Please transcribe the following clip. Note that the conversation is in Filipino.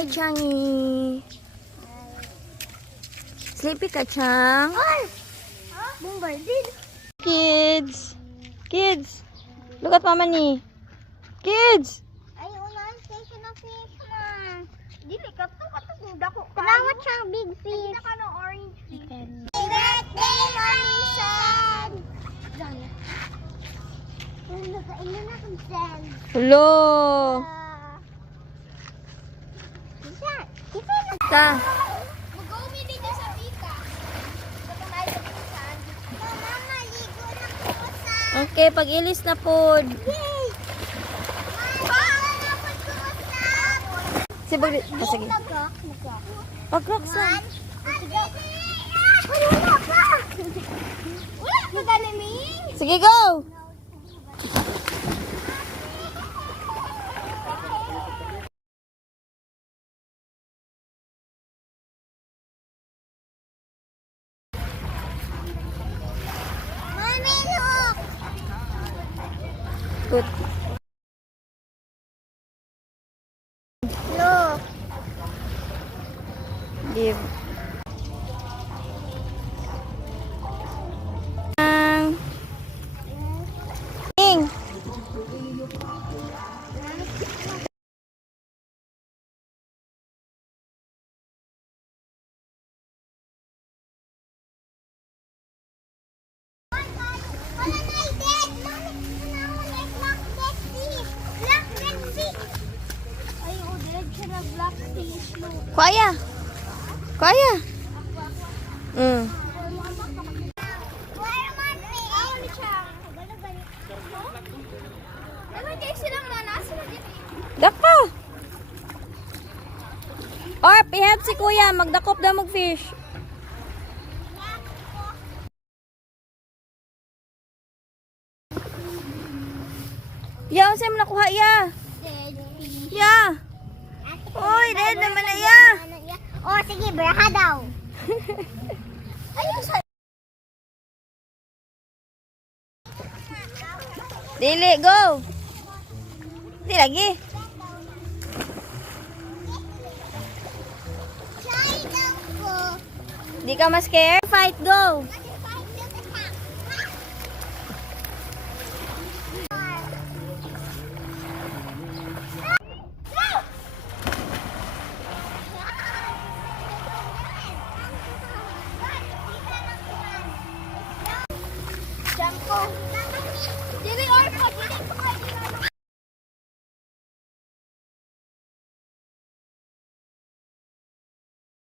Hi, Changi. Sleepy ka, Chang? Bombarded. Kids. Kids. Look at Mama ni. Kids. Ay, unahan station ng fish na. Dili, katong dako. Kalawat siyang big fish. Ay, ka orange fish. Happy birthday, Mommy Son! Nakainin na kong sand. Hello. Isa na. Ta. Mag-umi dito sa pika. Sa kamay sa pinsan. Mama, ligo na po sa... Okay, pag-ilis na pod. Yay! Mama, na po sa... Sige. Sige. Pag-rocks na. Wala pa! Wala pa galiming! Sige, go. Mami, look! Good. Look! Give. Ing. Kuya. Kuya. Dako. Or, pihat si kuya. Magdakop daw mag-fish. Ya, saan mo nakuha, ya? Ya. Uy, dead naman na, ya. Oh, sige, beraha daw. Ayun sa... Dili, go. Di lagi. Try daw ko. Di ka mas care. Fight, go.